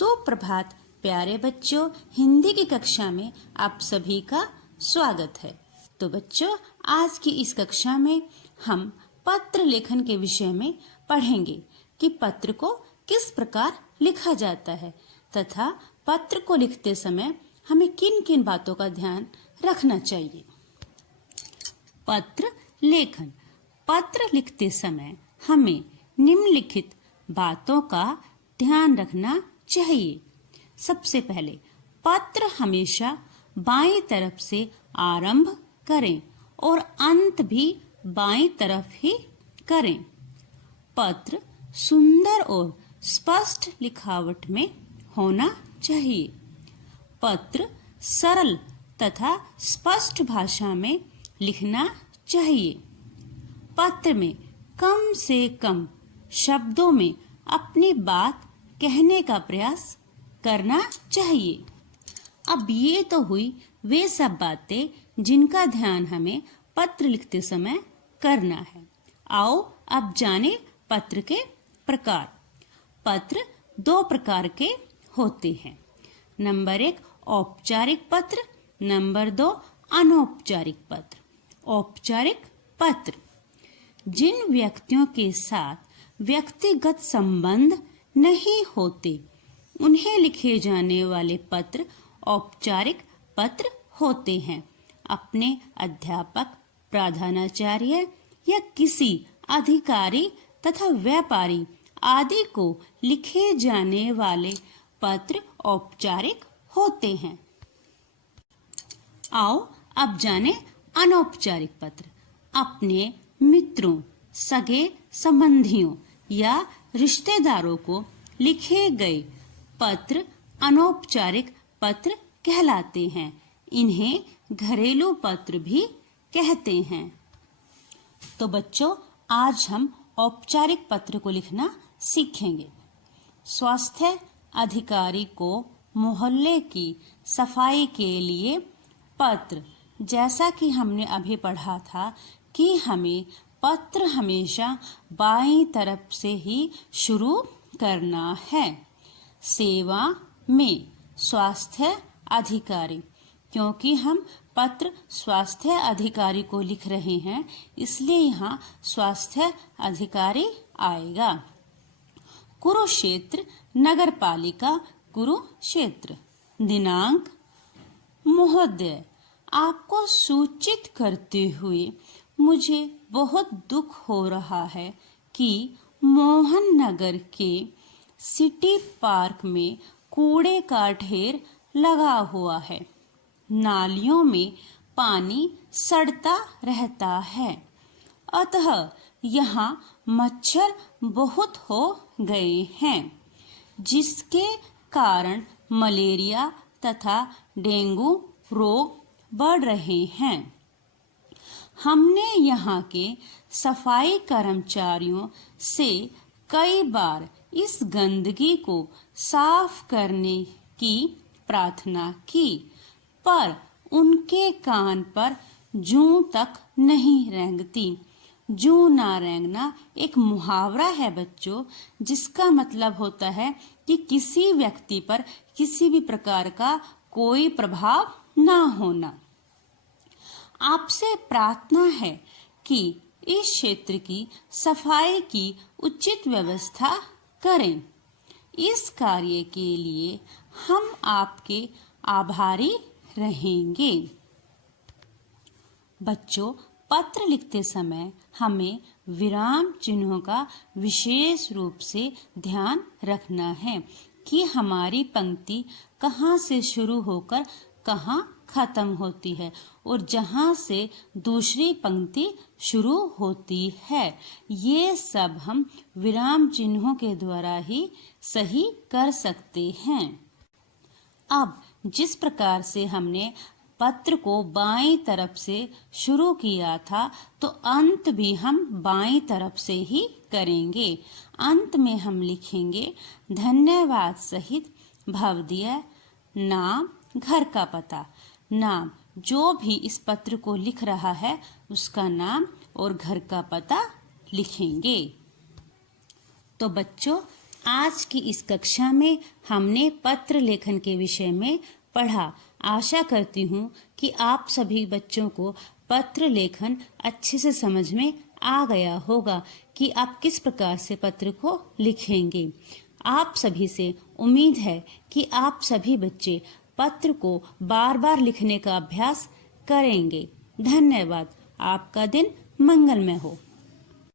सुप्रभात प्यारे बच्चों, हिंदी की कक्षा में आप सभी का स्वागत है। तो बच्चों, आज की इस कक्षा में हम पत्र लेखन के विषय में पढ़ेंगे कि पत्र को किस प्रकार लिखा जाता है तथा पत्र को लिखते समय हमें किन किन बातों का ध्यान रखना चाहिए। पत्र लेखन। पत्र लिखते समय हमें निम्नलिखित बातों का ध्यान रखना चाहिए। सबसे पहले, पत्र हमेशा बाईं तरफ से आरंभ करें और अंत भी बाईं तरफ ही करें। पत्र सुंदर और स्पष्ट लिखावट में होना चाहिए। पत्र सरल तथा स्पष्ट भाषा में लिखना चाहिए। पत्र में कम से कम शब्दों में अपनी बात कहने का प्रयास करना चाहिए। अब ये तो हुई वे सब बातें जिनका ध्यान हमें पत्र लिखते समय करना है। आओ अब जाने पत्र के प्रकार। पत्र दो प्रकार के होते हैं। नंबर 1 औपचारिक पत्र, नंबर 2 अनौपचारिक पत्र। औपचारिक पत्र जिन व्यक्तियों के साथ व्यक्तिगत संबंध नहीं होते उन्हें लिखे जाने वाले पत्र औपचारिक पत्र होते हैं। अपने अध्यापक, प्रधानाचार्य या किसी अधिकारी तथा व्यापारी आदि को लिखे जाने वाले पत्र औपचारिक होते हैं। आओ अब जाने अनौपचारिक पत्र। अपने मित्रों, सगे संबंधियों या रिश्तेदारों को लिखे गए पत्र अनौपचारिक पत्र कहलाते हैं। इन्हें घरेलू पत्र भी कहते हैं। तो बच्चों, आज हम औपचारिक पत्र को लिखना सीखेंगे। स्वास्थ्य अधिकारी को मोहल्ले की सफाई के लिए पत्र। जैसा कि हमने अभी पढ़ा था कि हमें पत्र हमेशा बाईं तरफ से ही शुरू करना है। सेवा में स्वास्थ्य अधिकारी, क्योंकि हम पत्र स्वास्थ्य अधिकारी को लिख रहे हैं इसलिए यहाँ स्वास्थ्य अधिकारी आएगा। कुरुक्षेत्र नगर पालिका कुरुक्षेत्र। दिनांक, महोदय, आपको सूचित करते हुए मुझे बहुत दुख हो रहा है कि मोहन नगर के सिटी पार्क में कूड़े का ढेर लगा हुआ है। नालियों में पानी सड़ता रहता है, अतः यहाँ मच्छर बहुत हो गए हैं, जिसके कारण मलेरिया तथा डेंगू रोग बढ़ रहे हैं। हमने यहाँ के सफाई कर्मचारियों से कई बार इस गंदगी को साफ करने की प्रार्थना की, पर उनके कान पर जूं तक नहीं रेंगती। जूं ना रेंगना एक मुहावरा है बच्चों, जिसका मतलब होता है कि किसी व्यक्ति पर किसी भी प्रकार का कोई प्रभाव ना होना। आपसे प्रार्थना है कि इस क्षेत्र की सफाई की उचित व्यवस्था करें। इस कार्य के लिए हम आपके आभारी रहेंगे। बच्चों, पत्र लिखते समय हमें विराम चिन्हों का विशेष रूप से ध्यान रखना है कि हमारी पंक्ति कहाँ से शुरू होकर कहाँ खत्म होती है और जहाँ से दूसरी पंक्ति शुरू होती है। ये सब हम विराम चिन्हों के द्वारा ही सही कर सकते हैं। अब जिस प्रकार से हमने पत्र को बाईं तरफ से शुरू किया था, तो अंत भी हम बाईं तरफ से ही करेंगे। अंत में हम लिखेंगे धन्यवाद सहित भवदीय नाम, घर का पता। नाम, जो भी इस पत्र को लिख रहा है उसका नाम और घर का पता लिखेंगे। तो बच्चों, आज की इस कक्षा में हमने पत्र लेखन के विषय में पढ़ा। आशा करती हूँ कि आप सभी बच्चों को पत्र लेखन अच्छे से समझ में आ गया होगा कि आप किस प्रकार से पत्र को लिखेंगे। आप सभी से उम्मीद है कि आप सभी बच्चे पत्र को बार बार लिखने का अभ्यास करेंगे। धन्यवाद। आपका दिन मंगलमय हो।